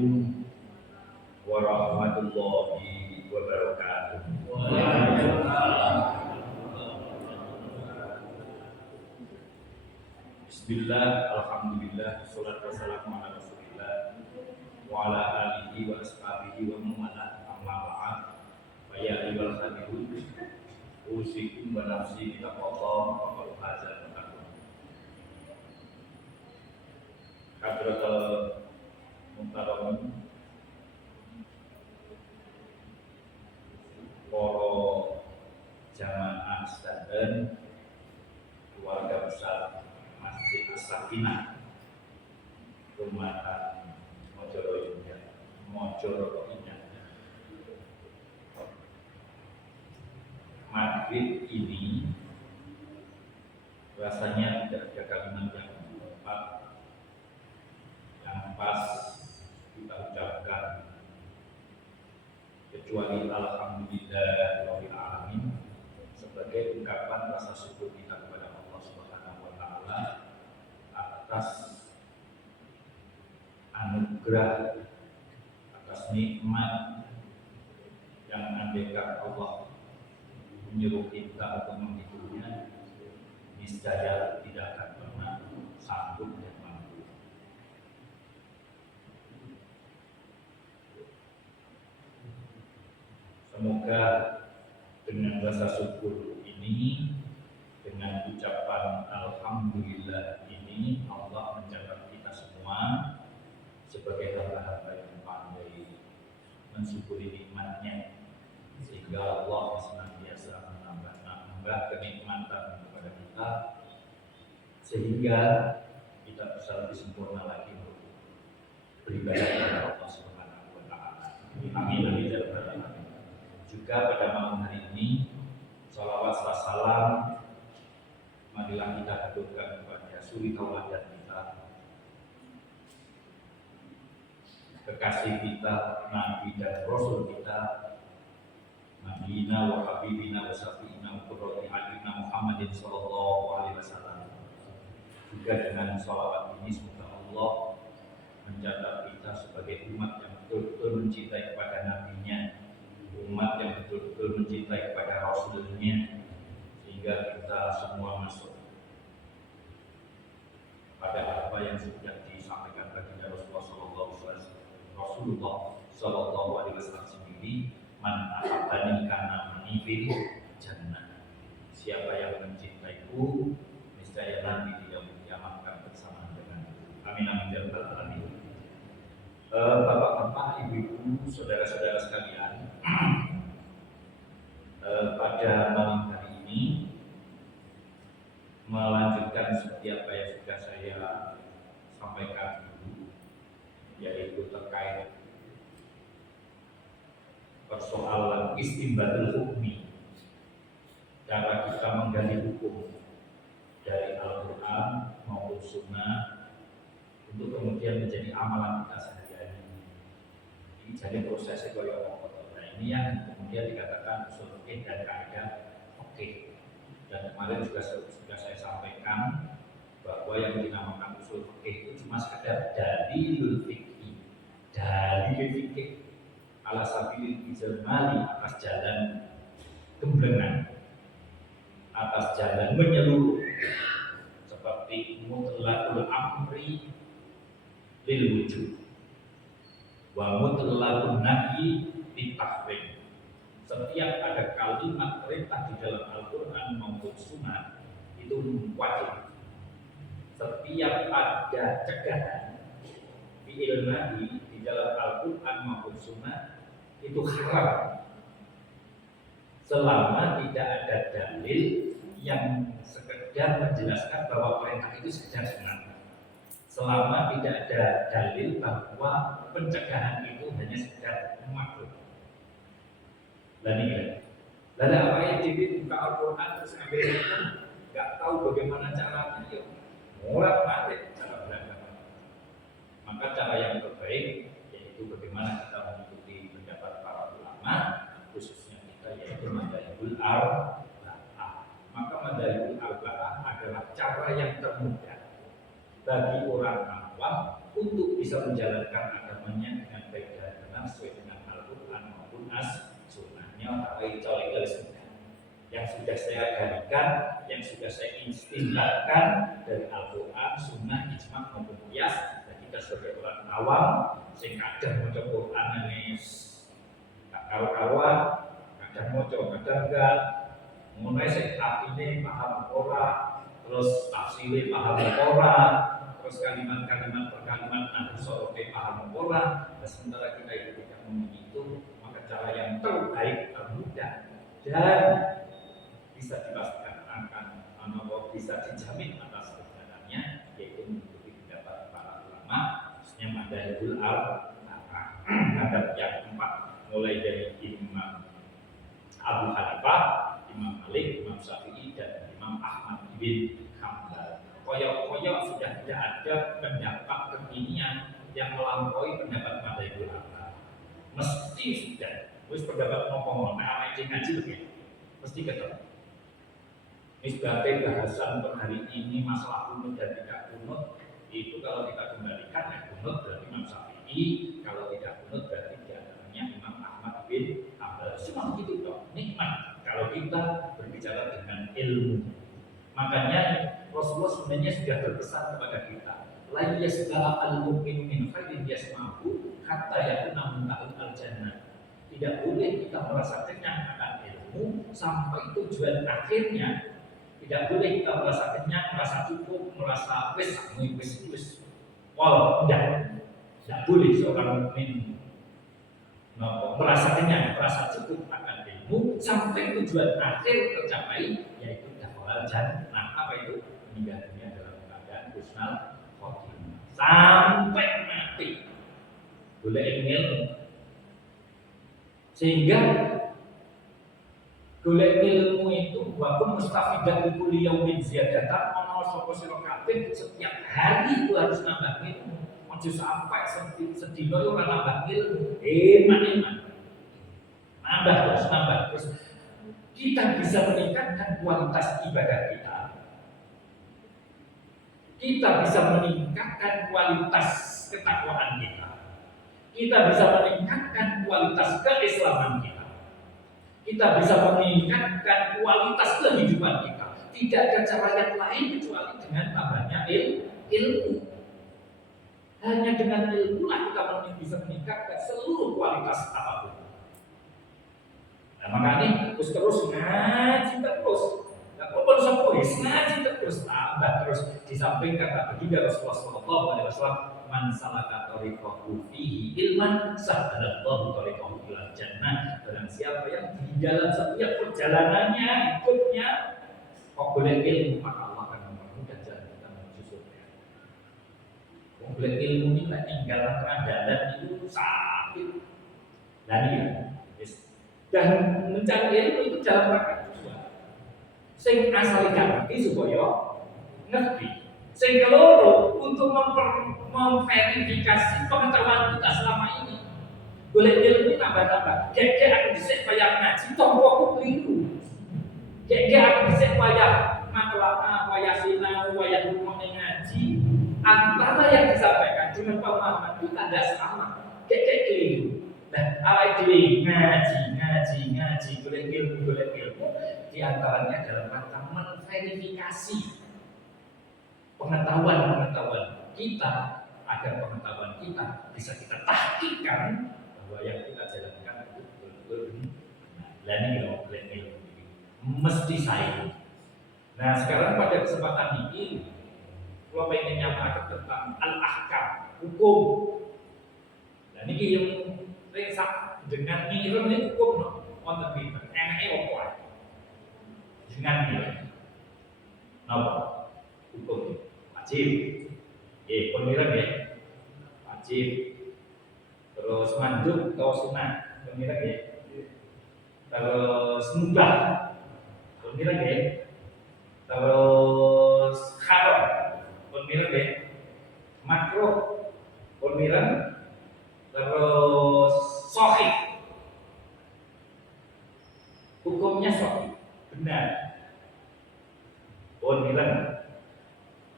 Assalamualaikum warahmatullahi wabarakatuh. Bismillah, alhamdulillah, salatu wassalamu ala rasulillah wa ala alihi wa ashabihi wa mawala amma ba'd. Fa ya ayyuhal hadirin usikum wa nafsi bitaqwallah wa qul hadzal taqwa. Hadratul muhtaramin para jamaah sekalian, keluarga besar Masjid As-Sakinah Rumatan Mojoroyo Indah. Maghrib ini rasanya tidak ada kalimat yang tepat yang pas kita ucapkan kecuali alhamdulillahirabbil alamin sebagai ungkapan rasa syukur kita kepada Allah Subhanahu wa taala atas anugerah, atas nikmat yang andaikan Allah menyuruh kita untuk menghitungnya, niscaya tidak akan pernah sanggup dan mampu. Semoga dengan rasa syukur ini, dengan ucapan alhamdulillah ini, Allah mencatat kita semua sebagai hamba-hamba yang pandai mensyukuri nikmatnya, sehingga Allah senantiasa menambah kenikmatan kepada kita, sehingga kita bisa lebih sempurna lagi untuk beribadah kepada Allah Subhanahu wa taala. Amin amin ya rabbal alamin. Juga pada malam hari ini, salawat salam marilah kita haturkan kepada suri tauladan kita, kekasih kita, Nabi dan Rasul kita, Nabiina wa Habibina wa Syafiina wa Qurrati A'yunina Muhammadin sallallahu alaihi wasallam. Juga dengan salawat ini semoga Allah mencatat kita sebagai umat yang betul-betul mencintai kepada Nabi-Nya, umat yang betul-betul mencintai kepada Rasul-Nya, sehingga kita semua masuk pada apa yang sudah disampaikan baginda Rasulullah Sallallahu Alaihi Wasallam sendiri, man ahabbani kana manifil jannah. Siapa yang mencintaiku, niscaya nanti dia menjamakkan bersama dengan. Amin amin ya rabbal alamin. Bapak-bapak, ibu-ibu, saudara-saudara sekalian, pada malam hari ini melanjutkan seperti apa yang sudah saya sampaikan dulu, yaitu terkait persoalan istinbatul hukmi, cara kita menggali hukum dari Al-Quran maupun Sunnah untuk kemudian menjadi amalan kita sehari-hari. Ini jadi prosesnya koyo apa. Nah, ini yang kemudian dikatakan usul fikih dan kaidah fikih. Dan kemarin juga sudah saya sampaikan bahwa yang dinamakan usul fikih itu cuma sekedar dalilul fikih, dalil fikih ala sabilil ijmali, atas jalan gemblengan, atas jalan menyeluruh, seperti mutlaqul amri lil wujud wa mutlaqun nahyi litahrim. Setiap ada kalimat perintah di dalam Al-Quran maupun Sunnah itu wajib. Setiap ada cegahan fi'il nahi di dalam Al-Quran maupun Sunnah itu haram, selama tidak ada dalil yang sekedar menjelaskan bahwa perintah itu sekedar sunat, selama tidak ada dalil bahwa pencegahan itu hanya sekedar makruh. Lalu apa yang buka Al-Quran terus ambil itu nggak tahu bagaimana caranya, yuk mulai mati cara beragama. Maka cara yang terbaik yaitu bagaimana kita mengikuti pendapat para ulama, khususnya kita yaitu Madzhabul Arba'ah. Maka Madzhabul Arba'ah adalah cara yang termudah bagi orang awam untuk bisa menjalankan agamanya dengan sudah saya ganikan, yang sudah saya istinbatkan dari Al-Quran, Sunnah, Ijma maupun Qiyas. Dan kita sebagai orang awam, saya kadang mau Quran ini tak karu-karuan, kadang mau kadang enggak. Mengenai saya artinya paham orang, terus tafsirnya paham orang, terus kalimat-kalimat perkalimat Nabi Soroke paham orang. Dan sementara kita itu tidak memiliki itu, maka cara yang terbaik, termudah dan bisa dipastikan akan bisa dijamin atas kebenarannya, yaitu mengikuti pendapat para ulama, khususnya Madzhabul Arba'ah. Madhab yang empat, mulai dari Imam Abu Hanifah, Imam Malik, Imam Syafi'i, dan Imam Ahmad bin Hanbal. Koyok-koyok sudah tidak ada pendapat kekinian yang melampaui pendapat Madzhabul Arba'ah. Mesti sudah, wis pendapat ngomong, nah apa yang ngaji begini, mesti ketemu. Nisbate bahasan untuk hari ini masalah kunut dan tidak kunut itu kalau kita kembalikan ya kunut berarti Imam Syafi'i, kalau tidak kunut berarti diantaranya Imam Ahmad bin Hanbal. Cuma begitu toh, nikmat kalau kita berbicara dengan ilmu. Makanya Rasulullah sebenarnya sudah berpesan kepada kita, la yasba'a al-mu'minu min khairin yasma'u hatta yakuna muntahul al-jannah. Tidak boleh kita merasa kenyang akan ilmu sampai tujuan akhirnya. Tidak boleh kita merasa kenyang, merasa cukup, merasa wis. Tidak boleh seorang mukmin merasa kenyang, merasa cukup akan ilmu sampai tujuan akhir tercapai, yaitu dakwah jannah. Apa itu? Meninggal dunia dalam keadaan husnul khotimah sampai mati. Boleh ilmu, sehingga golek ilmu itu wakum mustafidah di kuliah min ziyadatan ono sapa sira kabeh setiap hari itu harus nambah ilmu. Ojo sampai sedina ora nambah ilmu. Eman. Nambah terus. Kita bisa meningkatkan kualitas ibadah kita. Kita bisa meningkatkan kualitas ketakwaan kita. Kita bisa meningkatkan kualitas keislaman kita. Kita bisa meningkatkan kualitas kehidupan kita. Tidak ada cara yang lain kecuali dengan tambahnya ilmu. Hanya dengan ilmu lah kita bisa meningkatkan seluruh kualitas apapun. Nah makanya terus ngaji terus. Gak perlu sampai ngaji terus tambah terus. Di samping kata baginda Rasulullah SAW, man salaka tariqahu fihi ilman sahhalallahu tariqahu ilal jannah. Barang siapa yang di dalam setiap perjalanannya hidupnya kok boleh ilmu, maka Allah akan mempermudah jalan kita menuju surga. Kok boleh ilmu ini lah tinggalan keadaan itu sakit. Dan ya, dan mencari ilmu itu jalan rangka dua. Sing asal ngerti supaya ngerti. Sing keloro untuk memverifikasi pengetahuan kita selama ini. Boleh ilmu tambah-tambah. Kayak aku disek payah ngaji, tombol aku keliru. Kayak aku disek payah maklama, payah sinau, payah rumah ngaji. Antara yang disampaikan dengan pemahaman kita tidak sama. Kayak keliru. Nah, awal diri ngaji, boleh ilmu. Di antaranya dalam rangka memverifikasi pengetahuan kita agar pengetahuan kita bisa kita tahqiqkan bahwa yang kita jalankan itu betul-betul ilmu mesti saya. Nah sekarang pada kesempatan ini kalau pengen nyamakan tentang al-ahkam hukum, dan ini yang resak dengan mirem ini hukum no, wonten pinten enake opo ae dengan mirem napa hukum wajib pemirem ya wajib, terus mandub atau sunah pemirem ya, terus mubah pemirem ya, terus haram pemirem ya, makruh pemirem, terus sahih hukumnya sahih benar pemirem,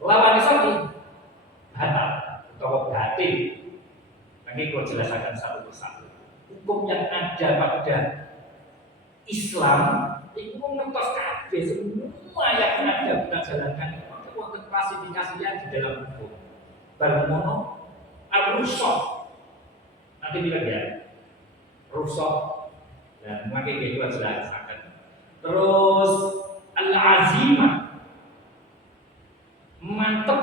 lawan sahih batal atau batil. Nanti kalau jelaskan satu persatu hukum yang ada pada Islam itu mengetos kabeh semua yang ada kita jalankan itu wonten klasifikasinya di dalam hukum. Barmono al-rusok nanti bilang ya rusok dan memakai gitu jelas akan terus al-azimah mantap,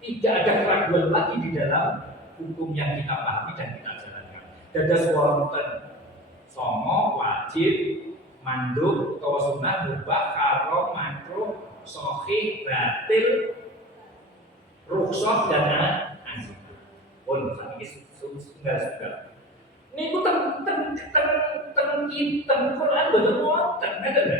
tidak ada keraguan lagi di dalam hukum yang kita pahami dan kita jalankan. Dadas wonten songo wajib mandub utawa sunah mubah karo makruh sahih batil rukhsah dan azim. Pun sakit setunggal. Niku teng Quran boten wonten ngeten lho.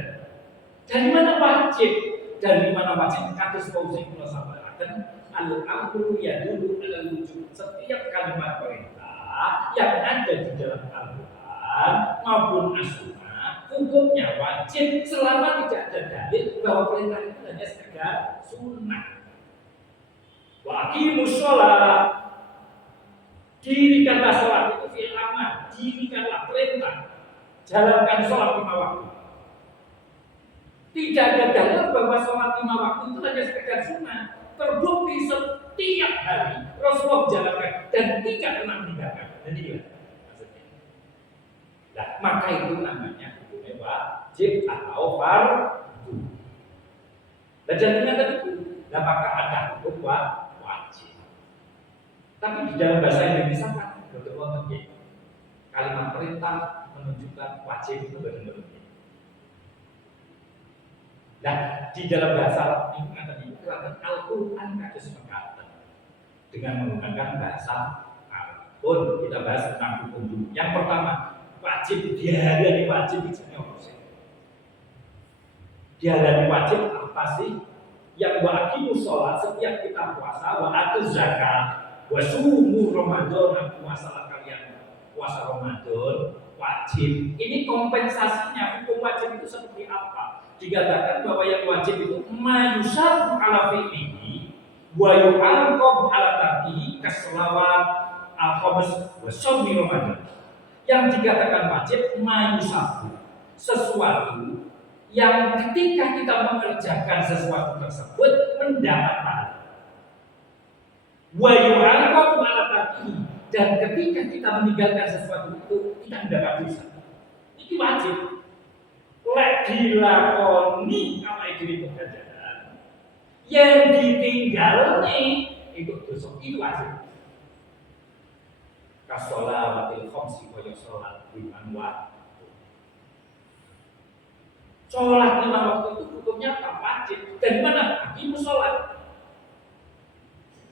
Dari mana wajib? Dari mana wajib? Kados sing kula sampaikan al-amru yadullu alal wujub. Setiap kalimat perintah yang ada di dalam Al-Quran maupun as-sunnah hukumnya wajib selama tidak ada dalil bahwa perintah itu hanya sekedar sunnah. Wa aqimus shalah, dirikanlah sholat itu fi'il amar, dirikanlah perintah, jalankan sholat 5 waktu. Tidak ada dalil bahwa sholat 5 waktu itu hanya sekedar sunnah. Terbukti setiap hari Rasulullah jalankan dan tidak pernah meninggalkan. Jadi gimana maksudnya? Nah, maka itu namanya hukumnya wajib atau fardu. Dan jadinya tadi, nah maka ada hukum wajib. Tapi di dalam bahasa Indonesia kan betul-betul kalimat perintah menunjukkan wajib itu betul-betul. Nah, di dalam bahasa Arab ini kata dikatakan Al-Quran kados mekaten dengan menggunakan bahasa Arab. Pun kita bahas tentang hukum dulu. Yang pertama, wajib dihalani wajib bijane apa sih? Dihalani wajib apa sih? Yang wajibu sholat setiap kita puasa, wa atu zakat, wa sumu Ramadan, puasa kalian puasa Ramadan wajib. Ini kompensasinya hukum wajib itu seperti apa? Dikatakan bahwa yang wajib itu mayusar ala fi'lihi wa yu'aqab ala tarkihi kasolawat al-khamis wa shaumi Ramadan. Yang dikatakan wajib mayusar sesuatu yang ketika kita mengerjakan sesuatu tersebut mendapat pahala. Wa yu'aqab ala tarkihi, dan ketika kita meninggalkan sesuatu itu kita mendapat dosa. Ini wajib. Lek dilakoni apa itu pekerjaan yang ditinggal nih itu dosa, itu wajib. Kasolawatil khamsi wa sholat 5 waktu. Sholat 5 waktu itu hukumnya tak wajib. Dan mana? Ibu sholat.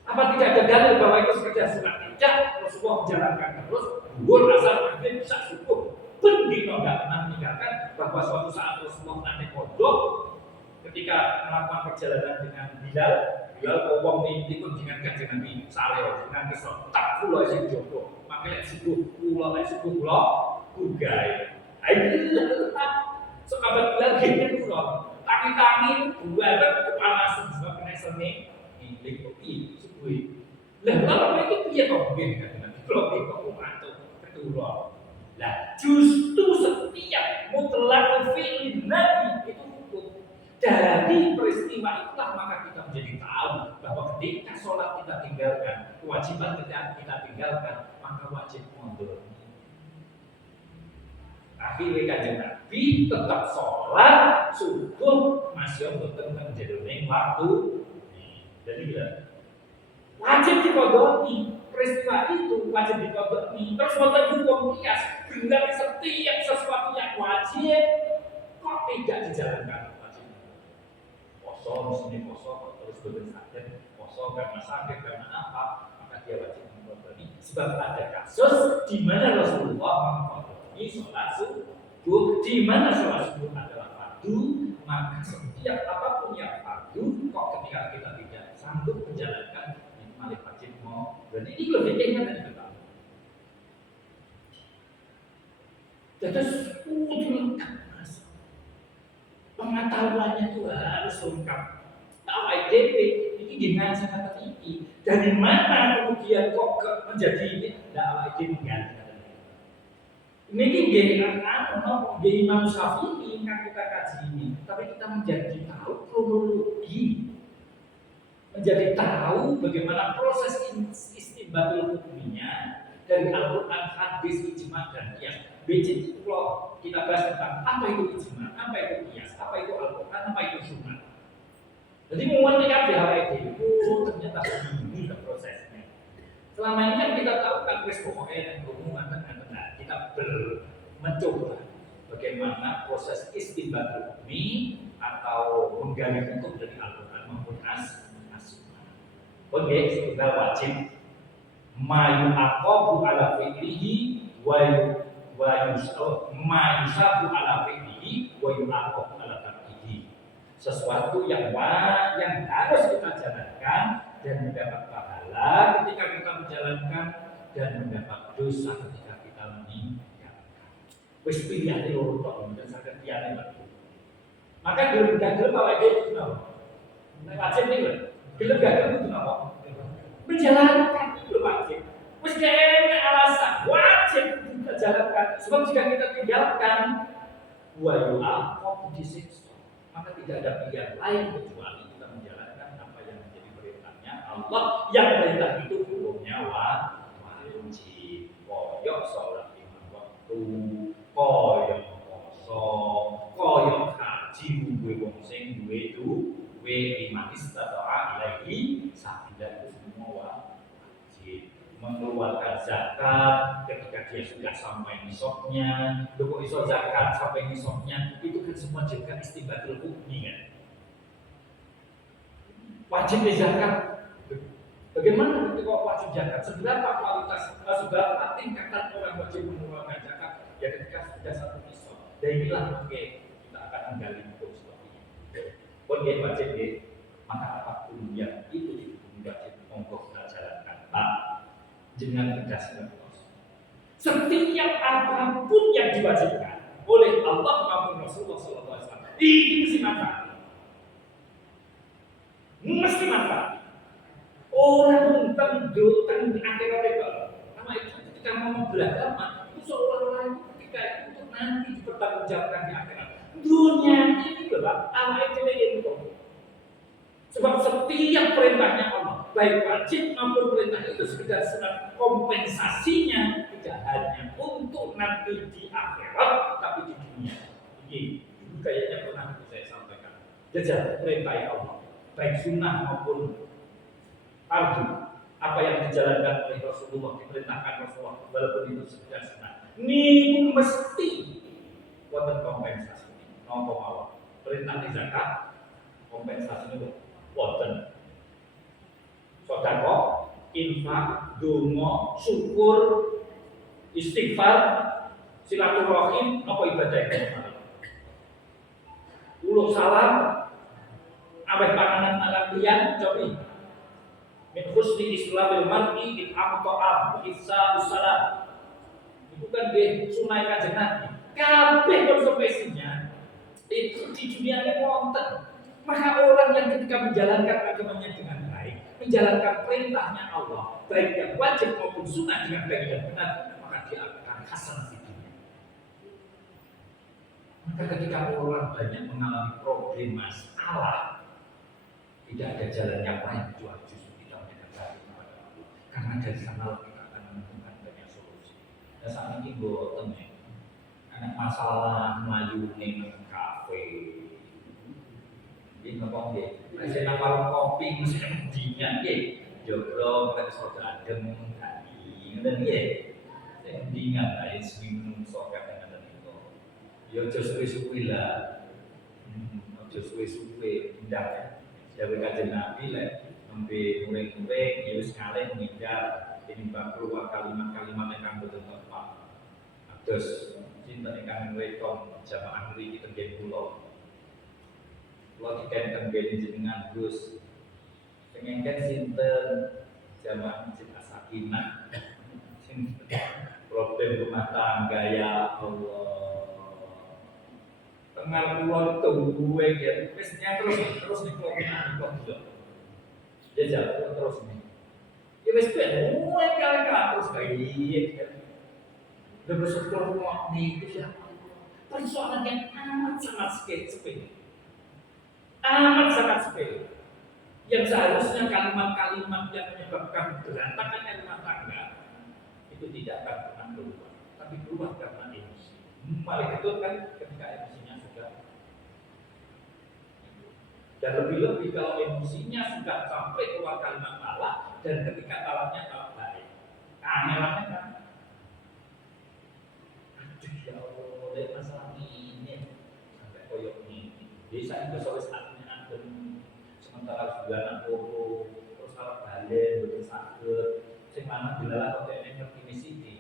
Apa tidak ada dalil bahwa itu sekedar sunat? Tidak. Rasulullah menjalankan terus. Zuhur, asar, maghrib, isya, subuh. Pendino nggak pernah meninggalkan bahwa suatu saat Rasulullah nanti kodok ketika melakukan perjalanan dengan Bilal kowong ini pun dengan kanjeng Nabi saleh dengan kesel tak pulau sing jopo makanya subuh pulau kugai ayo sahabat Bilal gitu pulau tangi dua kepanasan sebab kena seni ini kopi subuh lah itu dia kok begini kan Nabi pulau itu mantu keturun. Nah, justru setiap mutlak fi'il Nabi itu hukum. Dari peristiwa itulah maka kita menjadi tahu bahwa ketika sholat kita tinggalkan, kewajiban kita tinggalkan, maka wajib mundur. Akhirnya kanjeng Nabi tetap sholat subuh masih betul menjadi waktu. Jadi wajib dikodoni. Peristiwa itu wajib dikodoni. Terus wonten hukum kias, berarti setiap sesuatu yang wajib kok tidak dijalankan wajib. Poso mesti poso terus bersakit, poso karena sakit karena apa? Maka dia wajib mengkodoni. Sebab ada kasus di mana Rasulullah mengkodoni sholat subuh, di mana sholat subuh adalah fardu, maka setiap apapun yang fardu kok ketika kita tidak sanggup menjalankan malah wajib mau. Dan ini lebih ingat dari kita. Terus lengkap mas. Pengetahuannya itu harus lengkap. Tahu IDP ini dengan sangat tinggi. Dari mana kemudian kok menjadi ini? Tidak IDP mengganti. Niki nggih nggih Imam Syafi'i ingkang kita kaji ini, tapi kita menjadi tahu kronologi, menjadi tahu bagaimana proses istinbatul hukumnya dari Al-Quran, hadis, ijma dan qiyas. Becik kalau kita bahas tentang apa itu ijma, apa itu qiyas, apa itu Al-Quran, apa itu sunnah. Jadi menguatkan hal itu ternyata begini prosesnya. Selama ini kan kita tahu kan wis pokoknya dan hubungan dengan kita mencoba bagaimana proses istinbatul hukmi atau menggali hukum dari Al-Quran maupun as-sunnah. Oke, kita wajib mayu aqabu ala fi'lihi wa yusabu ala fi'lihi wa yu'aqabu ala tarkihi. Sesuatu yang harus kita jalankan dan mendapat pahala ketika kita menjalankan dan mendapat dosa ketika kita meninggalkan. Wis pilihane loro tok berdasarkan pilihan itu. Maka gelem gagel bawa itu napa? Wajib nih lho. Gelem gagel itu napa? Menjalankan itu wajib. Wis kene alasan wajib kita jalankan. Sebab jika kita tinggalkan wa yu'aqab disiksa. Maka tidak ada pilihan lain kecuali kita menjalankan apa yang menjadi perintahnya Allah. Yang perintah itu hukumnya wajib. Koyok sholat lima waktu, koyok poso, koyok haji, duwe wong sing duwe lima istata'a ilaihi sabila, itu semua wajib. Mengeluarkan zakat ketika dia sudah sampai nisabnya. Kok iso zakat sampai nisabnya, itu kan semua juga istinbatul hukmi kan. Wajib zakat. Bagaimana ketika wajib zakat? Seberapa kualitas, seberapa tingkatan orang wajib mengeluarkan zakat? Ya ketika sudah satu nisab. Dan inilah kita akan menggali hukum seperti ini. Oke, wajib maka apapun yang itu dihukum wajib monggo kita jalankan. Dengan tegas dan jelas. Setiap apapun yang diwajibkan oleh Allah maupun Rasulullah SAW ini mesti manfaat. Mesti manfaat. Orang tentang akhirat itu. Karena itu ketika mau beragama itu seolah-olah ketika itu nanti dipertanggungjawabkan di akhirat. Dunia ini adalah Allah itu. Sebab setiap perintahnya Allah, baik wajib maupun perintah itu sekedar senang kompensasinya, tidak hanya untuk nanti di akhirat, tapi di dunia. Ini kayaknya pernah saya sampaikan. Jajah perintah Allah, baik sunnah maupun fardu, apa yang dijalankan oleh Rasulullah, diperintahkan Rasulullah, walaupun itu sekedar senang. Ini mesti buat kompensasi. Nopo Allah, perintah di zakat, kompensasi itu. Wonten sedekah, infak, donga, syukur, istighfar, silaturahim, apa ibadah itu? Uluh salam, aweh panganan ala liyan, cobi. Min husni islamil mar'i it'am ta'am, ihsa usalam. Itu kan sunai Kanjeng Nabi. Kabeh konsekuensinya itu di dunia ini wonten. Maka orang yang ketika menjalankan agamanya dengan baik, menjalankan perintahnya Allah, baik yang wajib maupun sunnah dengan baik dan benar, maka dia akan hasanah di dunia. Maka ketika orang banyak mengalami problem masalah, tidak ada jalan yang lain kecuali justru kita mendekati kepada Allah. Karena dari sana kita akan menemukan banyak solusi. Dan saat ini gue temen, anak masalah maju nih kafe. Ini ngomong deh, saya nak warung kopi mesti mendingan deh, jodoh kan soda adem tadi, dan dia, saya mendingan lah, ya swing sokat dengan itu, ya suwe lah, suwe pindah ya, jadi kajian Nabi lah, sampai mulai ya sekali mengindah, ini bak keluar kalimat-kalimat yang kamu tepat, terus cinta yang kamu rekam jamaah ini kita game pulau. Kalau dikenkan gini jenengan Gus, pengenkan sinten jamaah masjid As-Sakinah, problem rumah tangga ya Allah. Tengah pulau tunggu ya, terus nih kok dia jatuh terus nih. Ya wes mulai kali terus kayak Dan bersyukur nih itu ya persoalan yang amat sangat sepele. Amat sangat sepele. Yang seharusnya kalimat-kalimat yang menyebabkan berantakannya rumah tangga itu tidak akan pernah keluar, tapi keluar karena emosi. Paling betul kan ketika emosinya sudah, dan lebih-lebih kalau emosinya sudah sampai keluar kalimat talak, dan ketika talaknya talak baik, anehnya kan, aduh ya Allah, lihat masalah ini sampai koyok ini. Biasanya besok saatnya ada, sementara juga anak loro, terus kalau balik betul sakit, sing mana dilalah kok ini ngerti misi ini,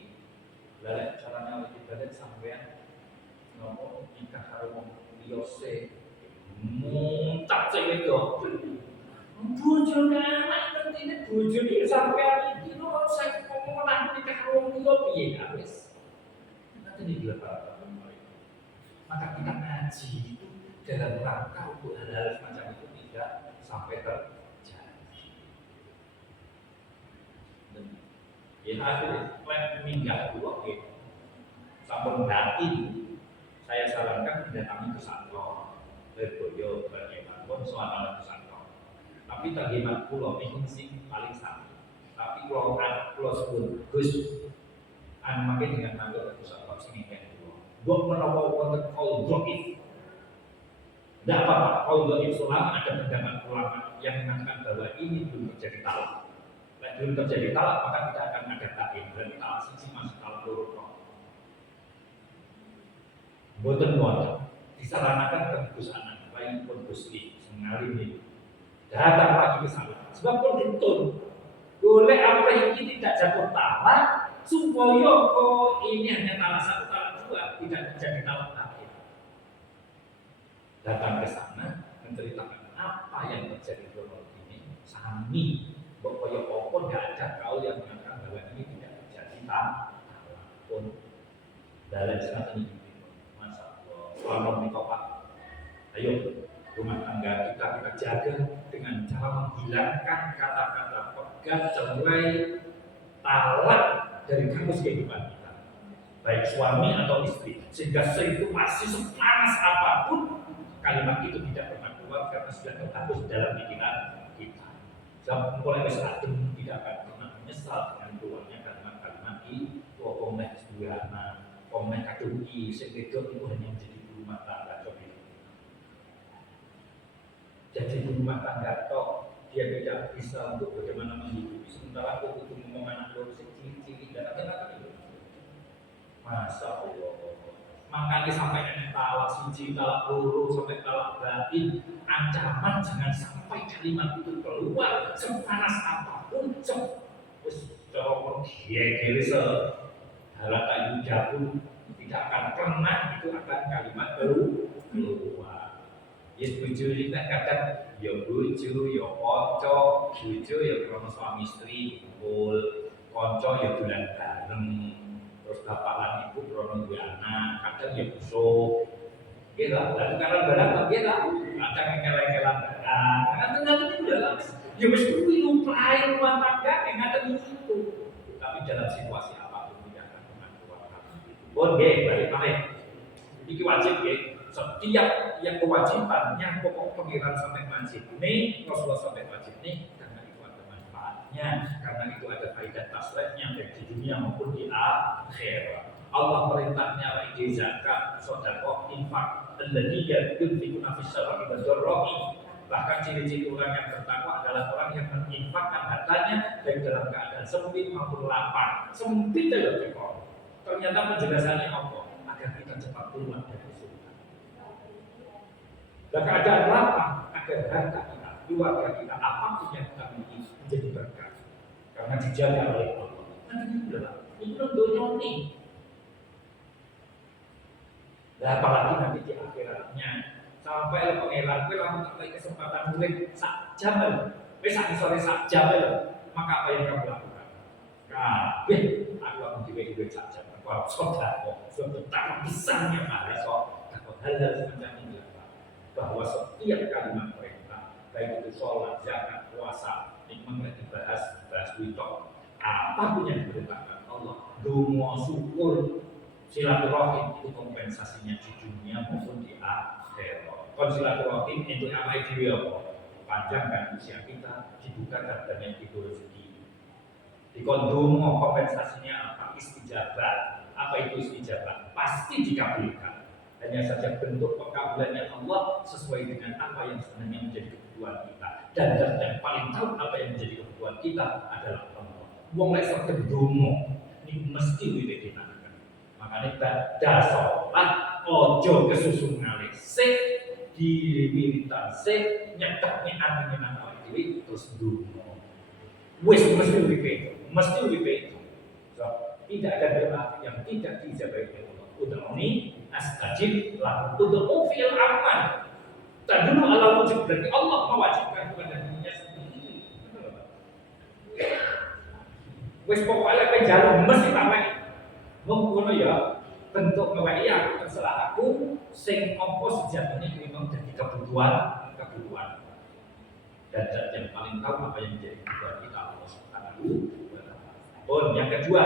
lalu caranya lebih balik sampai ngomong nikah karo Yose, muntah cewek itu, bujurnya anak ngerti ini bujur ini sampai ini loh saya ngomong nanti nikah karo Yose piye habis, nanti ini dilepas. Maka kita ngaji itu dalam rangka untuk hal-hal semacam itu tidak sampai terjadi. Ya akhirnya minggat dulu, oke. Sampun batin, saya sarankan mendatangi ke Santro, Leboyo, Berhemat pun soal ke Santro. Tapi terhemat pulau ini sih paling sama. Tapi pulau sebut Gus, makin dengan manggil ke Santro sini kan. Buat menolong konten kau doif. Tidak apa-apa, kau doif ulama ada pendapat ulama yang mengatakan bahwa ini belum terjadi talak. Belum terjadi talak maka tidak akan ada taim dan talak sisi masuk talak loro. Boten wonten disarankan ke Gus Anak, lain pun Gus Li, sengalim ini datang lagi ke sana. Sebab pun dituntun boleh apa ini tidak jatuh talak supaya kok ini hanya talak satu talak dua tidak menjadi talak akhir. Datang ke sana menceritakan apa yang terjadi kronologi ini. Sami pokoknya pokok tidak ada kaul yang mengatakan bahwa ini tidak terjadi talak pun dalam sangat ini. Masa Allah Pak, ayo rumah tangga kita jaga dengan cara menghilangkan kata-kata pegat, cerai, talak dari kamus kehidupan kita, baik suami atau istri, sehingga itu masih sepanas apapun kalimat itu tidak pernah keluar karena sudah terhapus dalam pikiran kita. Sebab mulai besar tidak akan pernah menyesal dengan keluarnya kalimat-kalimat di komeh sederhana, komeh kaduki, segitu itu hanya menjadi rumah tangga coba. Jadi rumah tangga toh dia tidak bisa untuk bagaimana menghidupi. Sementara aku butuh ngomong anak lo ciri-ciri dan apa-apa itu. Masa Allah. Makanya sampai ada talak siji, talak loro, sampai talak batin. Ancaman jangan sampai kalimat itu keluar sepanas apapun. Terus kalau dia kiri seharap kayu jatuh tidak akan pernah itu akan kalimat keluar. Ya bojo kita kadang ya bojo, ya kanca, bojo ya krono suami istri kumpul, kanca ya dolan bareng, terus bapak lan ibu krono duwe anak, kadang ya busuk. Nggih lah, lan karena barang nggih lah, kadang kelek-kelekan barang. Kadang-kadang itu dalam ya wis kuwi lupain rumah tangga ngaten itu. Tapi dalam situasi apapun tidak akan pernah keluar. Pun nggih, balik malih. Iki wajib nggih. Setiap yang kewajiban yang pokok pengiran sampai masjid ini Rasulullah sampai masjid ini karena itu ada manfaatnya, karena itu ada faidah tasrifnya baik di dunia maupun di akhirat. Allah perintahnya bagi zakat, sedekah, infak, alladzi yunfiquna fis sarra'i wad dharra'i. Bahkan ciri-ciri orang yang bertakwa adalah orang yang menginfakkan hartanya baik dalam keadaan sempit maupun lapar. Sempit dalam ekor. Ternyata penjelasannya Allah agar kita cepat keluar dari surga. Dan keadaan lapar agar harta kita, keluarga kita, apapun yang kita miliki menjadi berkah. Karena dijaga oleh Allah. Nanti itu dunia ini. Nah, apalagi nanti di akhiratnya sampai pengelan gue langsung tak kesempatan murid sak jam sak sore sak jam maka apa yang kamu lakukan? Kabeh aku akan diwe sak jam. Aku saudara, betapa besarnya pahala hal-hal semacam ini bahwa setiap kalimat perintah baik itu sholat, zakat, puasa, nikmat dibahas witok, apapun yang diperintahkan Allah, donga syukur Silaturahim itu kompensasinya di dunia maupun di akhirat. Kon silaturahim itu apa itu ya? Panjangkan usia kita, dibuka daftarnya itu rezeki. Di kondomo kompensasinya apa? Istijabah. Apa itu istijabah? Pasti dikabulkan. Hanya saja bentuk pengkabulannya Allah sesuai dengan apa yang sebenarnya menjadi kebutuhan kita. Dan yang paling tahu apa yang menjadi kebutuhan kita adalah Allah. Wong lek sedonga ini mesti diwedekake. Makanya dasar ojo kesusun ngalih sik diwiritan sik nyekepnya artinya nang awake dhewe terus dungo wis mesti uripe so, tidak ada doa yang tidak dijabahi oleh Allah. Ud'uni astajib lakum. Ud'u fil amal tadullu ala wujub, berarti Allah mewajibkan kepada dirinya sendiri. Wis pokoknya penjaluk mesti tamai ngono ya, bentuk ngeweki aku terserah aku sing apa sejatine memang dadi kebutuhan dan yang paling tahu apa yang menjadi kebutuhan kita Allah Subhanahu wa taala. Yang kedua,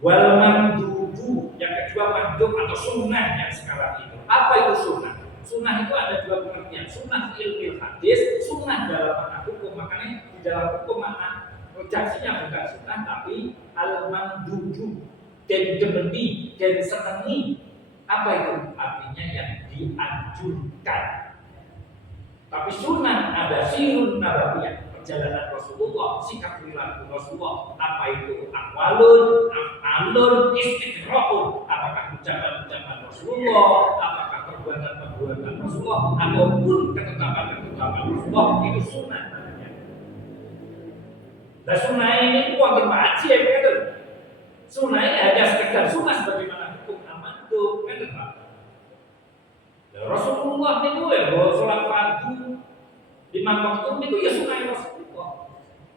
wal mandubu, yang kedua mandub atau sunnah yang sekarang itu. Apa itu sunnah? Sunnah itu ada dua pengertian, sunnah ilmu hadis, sunnah dalam makna hukum. Makanya di dalam hukum makna redaksinya bukan sunnah tapi al-mandubu, dan demeni dan senangi. Apa itu? Artinya yang dianjurkan. Tapi sunnah ada sirun nabawiyah, perjalanan Rasulullah, sikap perilaku Rasulullah. Apa itu? Akwalun, af'alun, istiqra'un. Apakah ucapan-ucapan Rasulullah, apakah perbuatan-perbuatan Rasulullah, ataupun ketetapan-ketetapan Rasulullah, itu sunnah. Nah sunnah ini bukan wajib gitu. Sunnah ini hanya sekedar sunnah sebagaimana hukum aman tuh kan Pak. Rasulullah itu ya bahwa sholat fardu 5 waktu itu ya sunnah Rasulullah.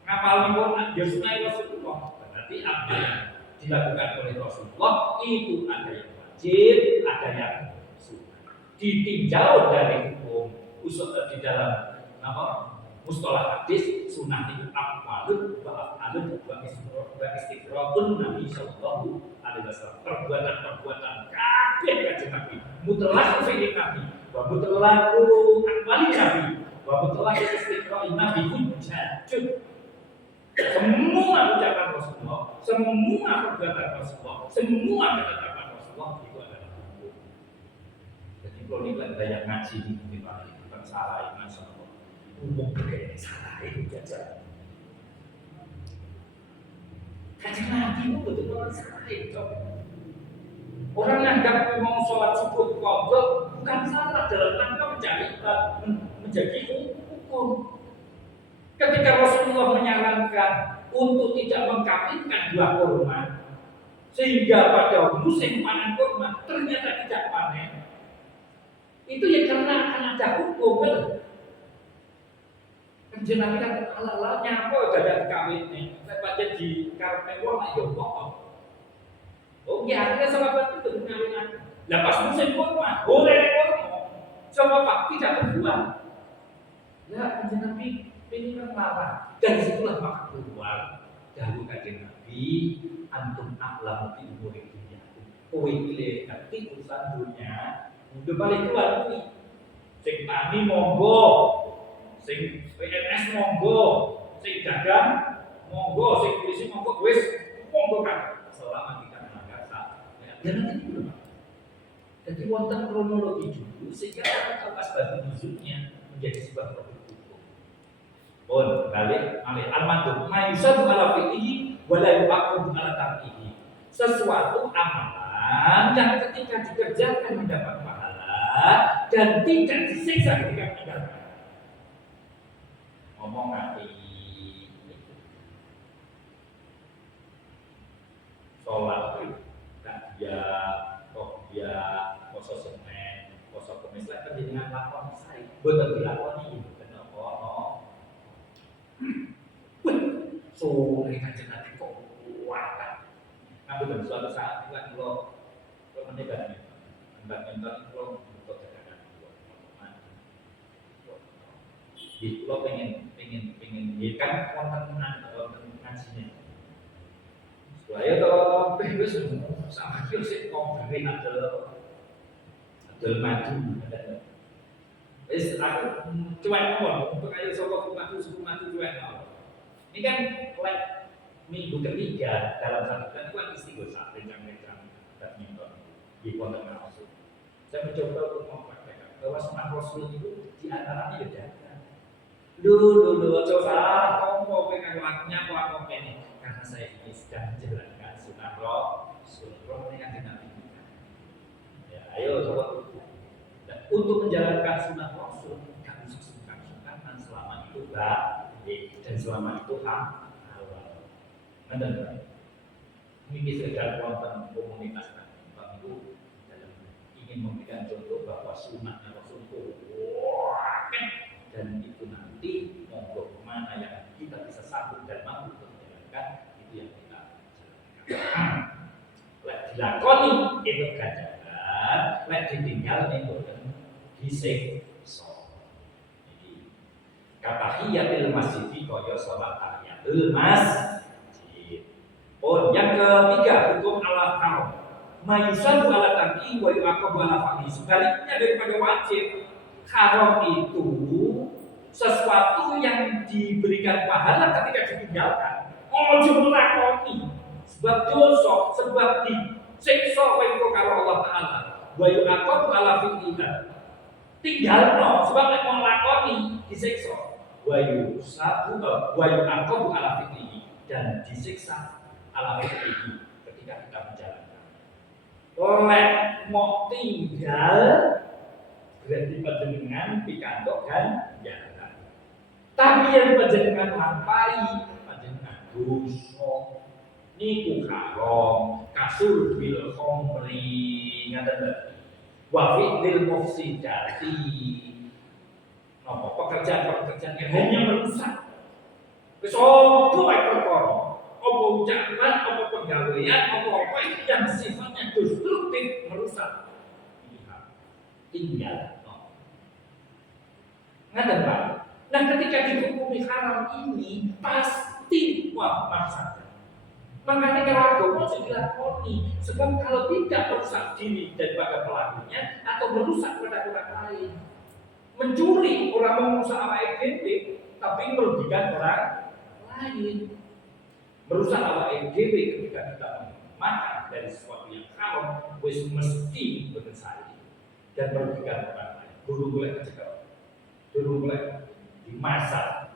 Ngapal Quran ya sunnah Rasulullah. Berarti apa yang dilakukan oleh Rasulullah itu ada yang wajib, ada yang sunnah. Ditinjau dari hukum usul di dalam apa? Mustalah hadis sunnah itu aqwalun wa af'alun wa istiqra'un Nabi sallallahu alaihi wasallam. Perbuatan-perbuatan kabeh kanjeng Nabi, mutlaq fi'il Nabi, wa mutlaq aqwali Nabi, wa mutlaq istiqra'in Nabi hujjatun. Semua ucapan Rasulullah, semua perbuatan Rasulullah, semua ketetapan Rasulullah itu adalah hukum. Jadi kalau kita yang ngaji di bukan salah iman sama umum kayak salah itu jajan. Kanjeng Nabi itu betul-betul salah itu. Orang nganggap mau sholat subuh qadha bukan salah dalam rangka menjadi hukum. Ketika Rasulullah menyarankan untuk tidak mengkawinkan dua kurma, sehingga pada musim panen kurma ternyata tidak panen, itu ya karena akan ada hukum. Jenengan kan ala-ala nyapa dadak kawin nih. Saya baca di karpet wong ayo kok. Oh ya, akhirnya sahabat itu kawin. Lah pas musim kurma, boleh kurma. Coba Pak tidak berbuat. Ya, kanjeng Nabi ini kan marah. Dan disitulah maka keluar dahulu kanjeng Nabi, antum a'lamu bi umuri dunya. Kowe iki ngerti urusan dunia. Udah balik keluar kuwi. Sing tani monggo, sing PNS monggo, sing dagang monggo, sing polisi monggo, wis monggo kan selama kita melanggar syarat. Dan nanti dulu, jadi wonten kronologi dulu sehingga kita tahu asbab nuzulnya menjadi sebuah produk hukum. Bon, balik al-mandub mayusadu ala fi'lihi wa la yu'aqabu ala tarkihi. Sesuatu amalan yang ketika dikerjakan mendapat pahala dan tidak disiksa ketika meninggalkan. Ngomong nanti sholat dia poso Senin, poso Kamis lah kan dengan lakon saya betul dilakoni kenapa sore kanjeng Nabi kok kuat kan betul suatu saat kan lo menikah nih lo untuk dagangan di lo pengen ya kan wonten ngajinya Lah ya to wis sama iki sik kompre adol maju. Wis aku cuek mawon untuk ayo sapa suku maju cuek mawon. Ini kan lek minggu ketiga dalam satu bulan itu kan istighosah rencang-rencang badminton di Pondok Rasul. Saya mencoba untuk mempraktekkan bahwa sunah Rasul itu di antaranya ya jaga. Lu, coba salah tompo pengen lakunya apa ini karena saya ini sedang menjalankan sunah Rasul. Roh yang Nabi. Ya, ayo coba untuk menjalankan sunah Rasul gak usah sungkan-sungkan selama itu baik dan selama itu halal. Nggak ini sekedar wonten komunitas Bang itu dalam ingin memberikan contoh bahwa sunnahnya Rasul itu dan itu nanti monggo mana yang kita bisa sambut dan mampu untuk menjalankan itu yang kita jalankan. Lek dilakoni itu ganjaran, lek ditinggal itu disiksa. Jadi kata hiyatil masjid kaya salat tahiyatul masjid. Oh, yang ketiga hukum ala kaum. Mayusabu ala taqi wa yu'aqabu ala faqih. Sebaliknya daripada wajib, haram itu sesuatu yang diberikan pahala ketika ditinggalkan. Ojo melakoni sebab dosa, sebab disiksa wa karo Allah Taala. Wa yu'aqabu ala fi'liha. Tinggalno sebab nek melakoni disiksa. Wa yusabu wa yu'aqabu ala fi'lihi dan disiksa ala fi'lihi ketika kita menjalankan. Oleh mau tinggal berarti panjenengan pikantuk ganjaran. Tapi yang panjenengan lampahi panjenengan dosa niku haram kasur bil khamri ngaten wa fi'lil mufsidati. Pekerjaan-pekerjaan yang hanya merusak. Wis opo wae perkara, apa ucapan, apa pegawaian, apa yang sifatnya destruktif merusak. Tinggal. Ngaten Pak. Nah, ketika dihukumi haram ini pasti maksa. Makanya kalau agama harus dilakoni. Sebab kalau tidak merusak diri daripada pelakunya atau merusak pada orang lain, mencuri orang merusak awake dhewe, tapi merugikan orang lain. Merusak awake dhewe ketika kita makan dari sesuatu yang haram, wis mesti bersari dan merugikan orang lain. Guru mulai kecekel, guru mulai dimasak,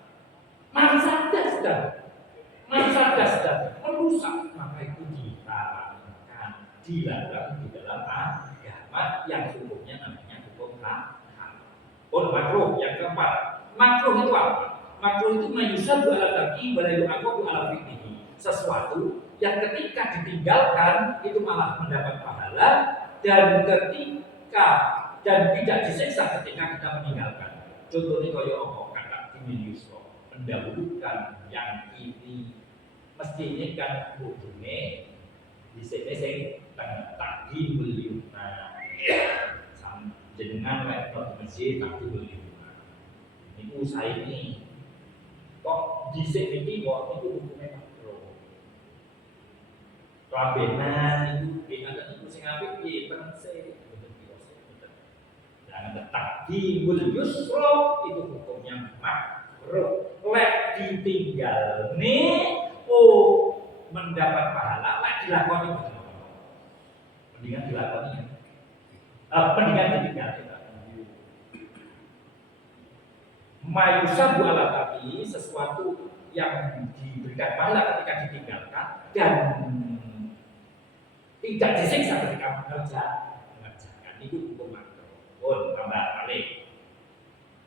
masak dasar merusak, maka itu diharamkan, dilarang di dalam agama yang hukumnya namanya hukum haram. Makruh yang keempat, makruh itu apa? Makruh itu mayusabu ala taqi wa la yu'aqabu ala fi'lihi. Sesuatu yang ketika ditinggalkan itu malah mendapat pahala dan tidak disiksa ketika kita meninggalkan. Contohnya kaya apa? Kata Timilius mendahulukan yang ini mestinya kan hubunge di sini sing tadi beliau jenengan lek masjid tadi beliau niku saya ini kok dhisik niki kok niku hukume makruh. Rabenan niku dikatakan niku sing apik piye pense dan taqdimul yusra itu hukumnya makruh. Lek ditinggal nih mendapat pahala, lek dilakoni mendingan dilakoni mendingan ditinggal. Mayusabu ala taqi, sesuatu yang diberikan pahala ketika ditinggalkan dan tidak disiksa ketika mengerjakan itu hukum makruh. Tambah balik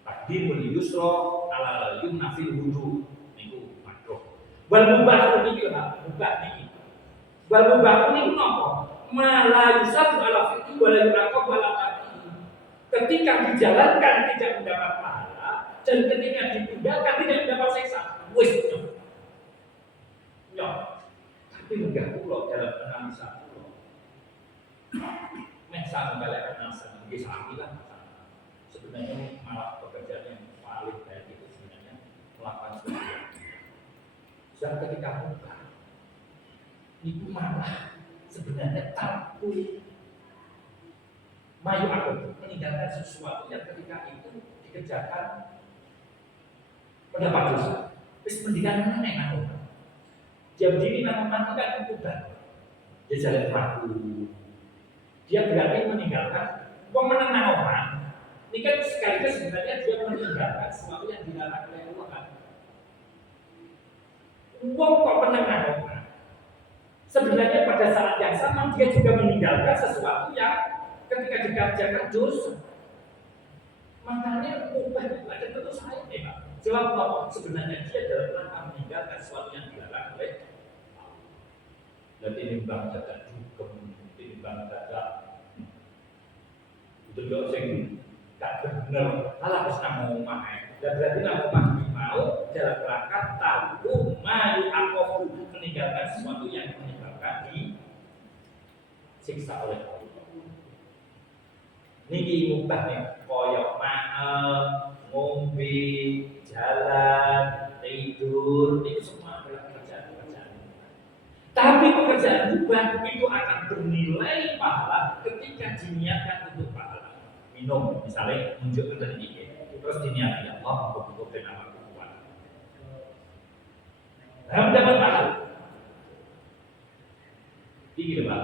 takdimul yusra ala yumna fil wudu niku makruh. Wal mubah niki lho, mubah niki. Wal mubah niku napa? Mala yusabu ala fi'li wa la yuraqabu ala taqi. Ketika dijalankan tidak mendapat pahala dan ketika ditinggalkan tidak mendapat siksa. Wis yo. Tapi enggak kula dalam analisa kula. Mek sak balik analisa nggih samilah. Sebenarnya malah pekerjaan yang paling baik itu sebenarnya melakukan sesuatu. Sudah ketika itu malah sebenarnya takut mayu aku meninggalkan sesuatu yang ketika itu dikerjakan mendapat dosa. Terus pendidikan mana yang aku? Dia berdiri nama kan udah dia jalan pelaku. Dia berarti meninggalkan uang menenang orang. Ini kan sekaligus sebenarnya dia meninggalkan sesuatu yang dilarang oleh Allah kan. Uang kok menenang orang. Sebenarnya pada saat yang sama dia juga meninggalkan sesuatu yang ketika dikerjakan dosa. Makanya ubah itu ada tentu saya Pak. Sebab bahwa sebenarnya dia dalam rangka meninggalkan sesuatu yang dilarang oleh Allah. Dan ini bang jaga dukem, ini bang jaga itu juga sing tak benar. Malah harus namu mahal. Dan berarti namu mahal mau dalam rangka tahu mayu akofu meninggalkan sesuatu yang menyebabkan disiksa oleh Allah. Niki mubahnya koyok maaf, ngombe, jalan, tidur, itu semua adalah pekerjaan-pekerjaan. Tapi pekerjaan mubah itu akan bernilai pahala ketika diniatkan untuk pahala. Minum, misalnya menunjukkan dari ini, terus diniatkan ya Allah untuk nama kuat. Nah, mendapat pahala. Ini Pak,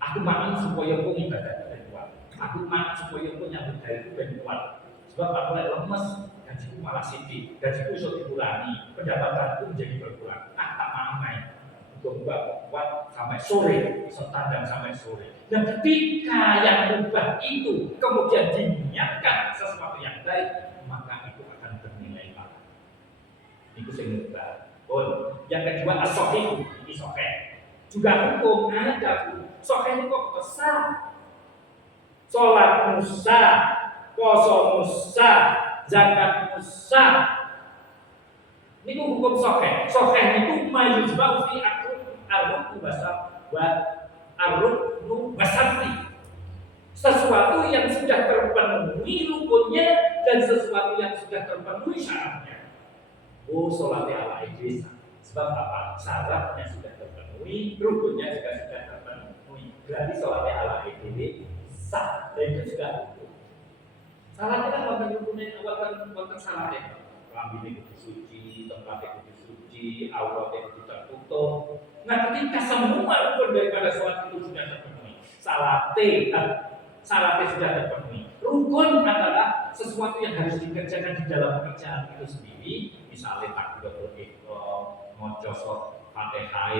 aku makan supaya aku ibadah. Aku mak supaya punya budaya itu ben kuat. Sebab aku lemes, gajiku malah sedikit, gajiku iso dikurangi, pendapatanku menjadi berkurang. Tak main. Untuk buat sampai sore, setandang sampai sore. Dan ketika yang ubah itu kemudian diniatkan sesuatu yang baik, maka itu akan bernilai pahala. Itu sing ubah. Yang kedua as-sahih, ini sahih. Juga hukum ada sahih itu kok besar. Sholat musa, poso musa, zakat musa. Ini hukum sokeh. Sokeh itu mayujbau fi arruknu basati. Sesuatu yang sudah terpenuhi rukunnya dan sesuatu yang sudah terpenuhi syaratnya. Oh, sholatnya ala desa. Sebab apa? Syaratnya sudah terpenuhi, rukunnya juga sudah terpenuhi. Berarti sholatnya ala desa. Sah, dan itu juga hukum. Salahnya kan wonten hukumnya, wonten salahnya. Lambine kudu suci, tempatnya kudu suci, auratnya kudu tertutup. Nah, ketika semua rukun daripada sholat itu sudah terpenuhi, salatnya sudah terpenuhi. Rukun adalah sesuatu yang harus dikerjakan di dalam pekerjaan itu sendiri. Misalnya takbiratul ihram, maca surat Fatihah,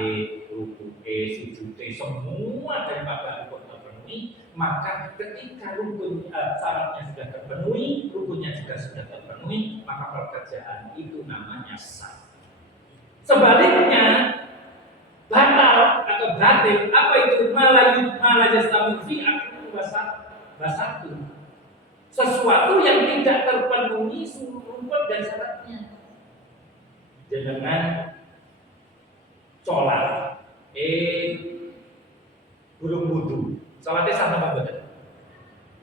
ruku'e, sujude, semua daripada rukun terpenuhi. Maka ketika rukun syaratnya sudah terpenuhi, rukunnya juga sudah terpenuhi, maka pekerjaan itu namanya sah. Sebaliknya, batal atau batil, apa itu malayastamu fi aklu basatu. Sesuatu yang tidak terpenuhi rukun dan syaratnya. Dengan sholat, belum wudu. Sholatnya sah apa betul?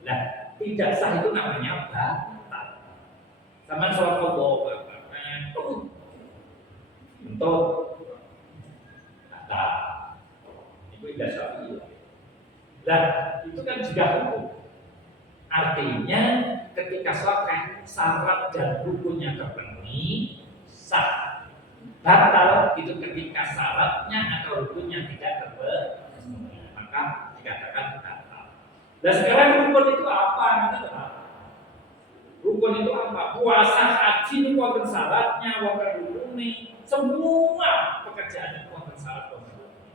Nah, tidak sah itu namanya batal. Sama sholat Allah, untuk batal. Itu tidak sah. Dan itu kan juga hukum. Artinya, ketika sholat syarat dan rukunnya terpenuhi, sah. Batal itu ketika syaratnya atau rukunnya tidak terpenuhi, maka dikatakan batal. Dan sekarang rukun itu apa? Rukun itu apa? Puasa, haji itu wonten syaratnya, wonten rukunnya. Semua pekerjaan itu wonten syarat wonten rukunnya.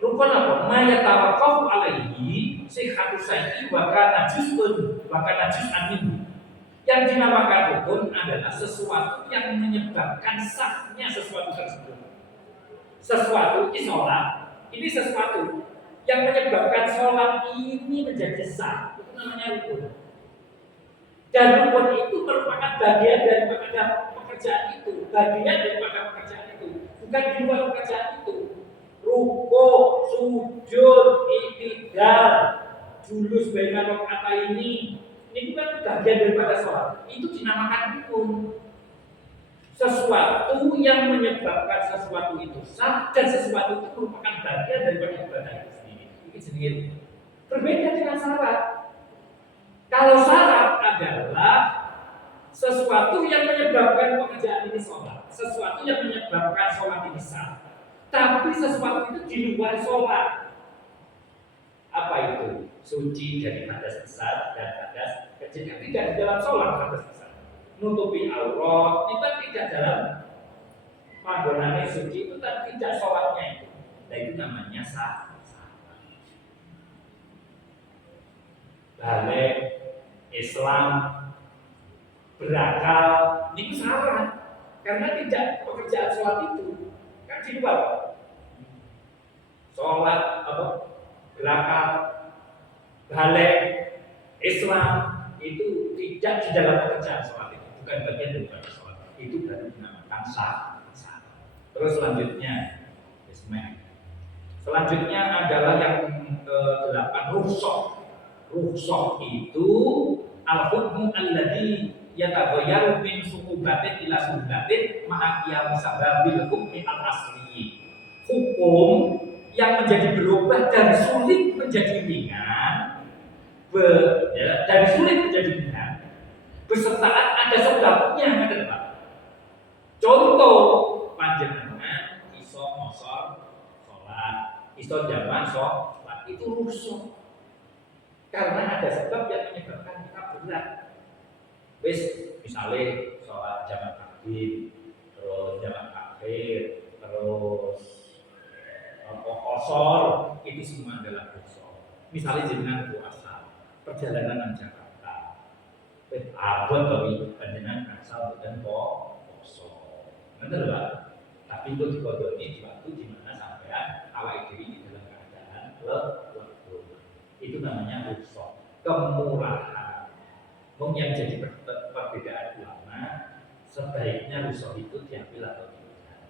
Rukun apa? Maya tawaqqafu alaihi sihhatu syai'i wa kana juz'an minhu. Yang dinamakan rukun adalah sesuatu yang menyebabkan sahnya sesuatu tersebut. Sesuatu ini sholat, ini sesuatu yang menyebabkan sholat ini menjadi sah. Itu namanya rukun. Dan rukun itu merupakan bagian daripada pekerjaan itu, bagian daripada pekerjaan itu, bukan di luar pekerjaan itu. Rukuk, sujud, i'tidal, julus baina rakaat ini bukan bagian daripada sholat. Itu dinamakan rukun. sesuatu yang menyebabkan sesuatu itu sah dan sesuatu itu merupakan bagian daripada ibadah itu sendiri. Ini sendiri. Berbeda dengan syarat. Kalau syarat adalah sesuatu yang menyebabkan pekerjaan ini sholat, sesuatu yang menyebabkan sholat ini sah, tapi sesuatu itu di luar sholat. Apa itu? Suci dari hadas besar dan hadas kecil yang tidak di dalam sholat hadas besar. Nutupi aurat itu tidak dalam panggonane suci itu tidak sholatnya itu. Nah itu namanya sah. Balik Islam berakal ini syarat karena tidak pekerjaan sholat itu kan di luar sholat apa berakal balik Islam itu tidak di dalam pekerjaan sholat itu bukan bagian daripada sholat itu baru dinamakan sah. Terus selanjutnya adalah yang ke-8 rukhsah itu al-hukmu alladhi yataghayyaru min sukubatin ila sukubatin ma'a qiyam sababil hukmi al-asli. Hukum yang menjadi berubah dari sulit menjadi ringan, dari sulit menjadi ringan, bersertaan ada sebabnya adalah contoh panjenengan iso mosor sholat, iso jaman sholat itu rukhsah karena ada sebab yang menyebabkan kita berat. Wis misalnya sholat jaman maghrib, terus jaman akhir, terus qasar itu semua adalah rukhsah. Misalnya jenengan puasa perjalanan ke Jakarta, abot tapi panjenengan asal dan poso. Bener lah. Tapi itu dikodoni di waktu di mana sampean awake dhewe di dalam keadaan lelah. Itu namanya rukhsah, kemurahan. Yang jadi perbedaan ulama, sebaiknya rukhsah itu diambil atau tidak.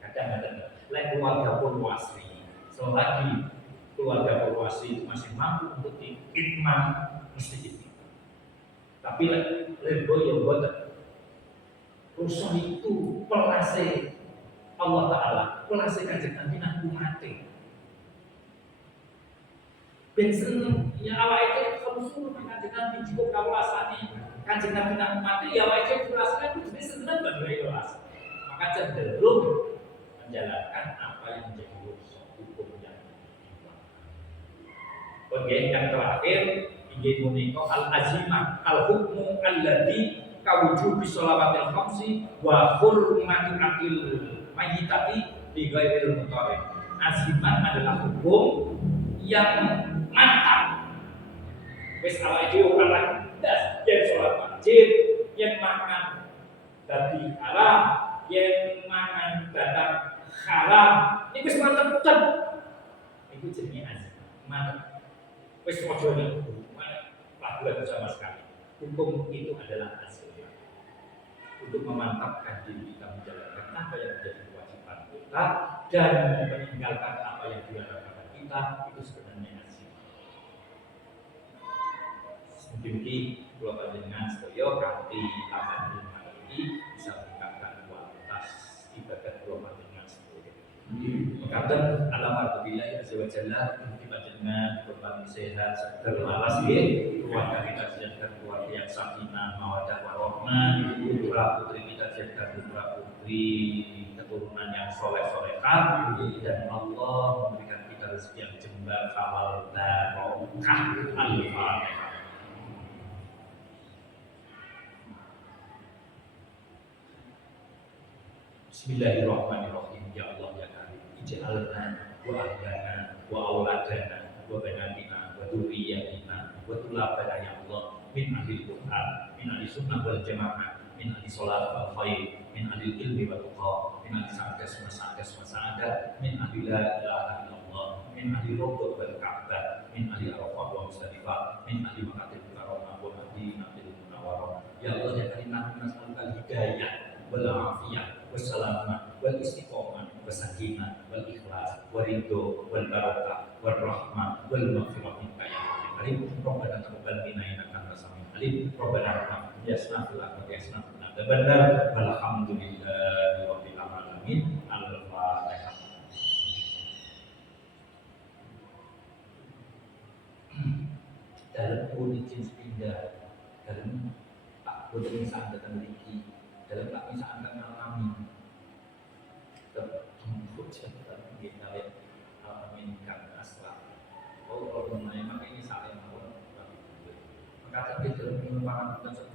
Kadang-kadang, keluarga Purwasri, selagi keluarga Purwasri itu masih mampu untuk dikhidmat, mesti dikhidmat. Tapi lebo yang boten. Rukhsah itu pelase Allah Ta'ala, pelase kanjeng Nabi nang umate. Ben seneng ya awake dhewe khusus kanjeng Nabi cukup kawasane kanjeng Nabi nak mati ya awake dhewe rasakan itu jenis seneng banget kelas. Maka cenderung menjalankan apa yang menjadi hukum yang oke, yang terakhir inggih punika al-azimah al-hukmu alladzi kawujubi sholawatil khamsi wa hurmati akil mayyitati bi ghairil mutharrid. Azimah adalah hukum yang mantap. Wis awake dhewe ora ndas yen salat wajib, yen makan dadi haram, yen mangan barang haram. Iku wis mantep ten. Iku jenenge azimah. Mantep. Wis ojo nek ragu sama sekali. Hukum itu adalah azimah. Untuk memantapkan diri kita menjalankan apa yang menjadi kewajiban kita dan meninggalkan apa yang dilarang kita itu sebenarnya mungkin kalau panjenengan sedaya kanthi amal ini bisa meningkatkan kualitas ibadah kula panjenengan sedaya. Mekaten alhamdulillah azza wa jalla mugi panjenengan berpaling sehat seger laras nggih, keluarga kita dijadikan keluarga yang sakinah mawaddah warahmah, putra putri kita dijadikan putra putri keturunan yang soleh-solehah dan Allah memberikan kita rezeki yang jembar halal barokah. Al-Fatihah. Bismillahirrahmanirrahim. Ya Allah ya Karim, ij'alna wa ahlana wa auladana wa banatina wa dzurriyyatina wa tulabana ya Allah min ahli Quran, min ahli sunnah wal jamaah, min ahli salat wal khair, min ahli ilmi wa tuqa, min ahli sa'adas wa sa'adat, min ahli la ilaha illallah, min ahli rawdah wal ka'bah, min ahli arafah wa mustalifah, min ahli maqatil karamah wa ahli naqil munawwarah. Ya Allah ya Karim, nas'aluka hidayah wal afiyah wassalamah wal istiqomah wasakinah wal ikhlas wal ridho wal barakah wal rahmah wal maghfirah minka ya Alif Rabbana taqabbal minna innaka antas samiul alim. Rabbana yasna fil akhirati hasanah wa qina adzabannar. Walhamdulillahi rabbil alamin. Al-Fatihah. Dalam pun izin sepindah dalam tak boleh misal datang lagi dalam tak misal akan kami terjemput jatuh kita lihat aminkan asal kalau mengenai maka ini saling melawan maka tapi dalam merupakan tersebut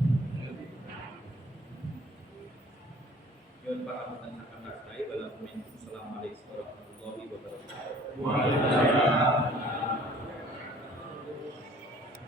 yang para akan tak baik dalam Assalamualaikum warahmatullahi wabarakatuh.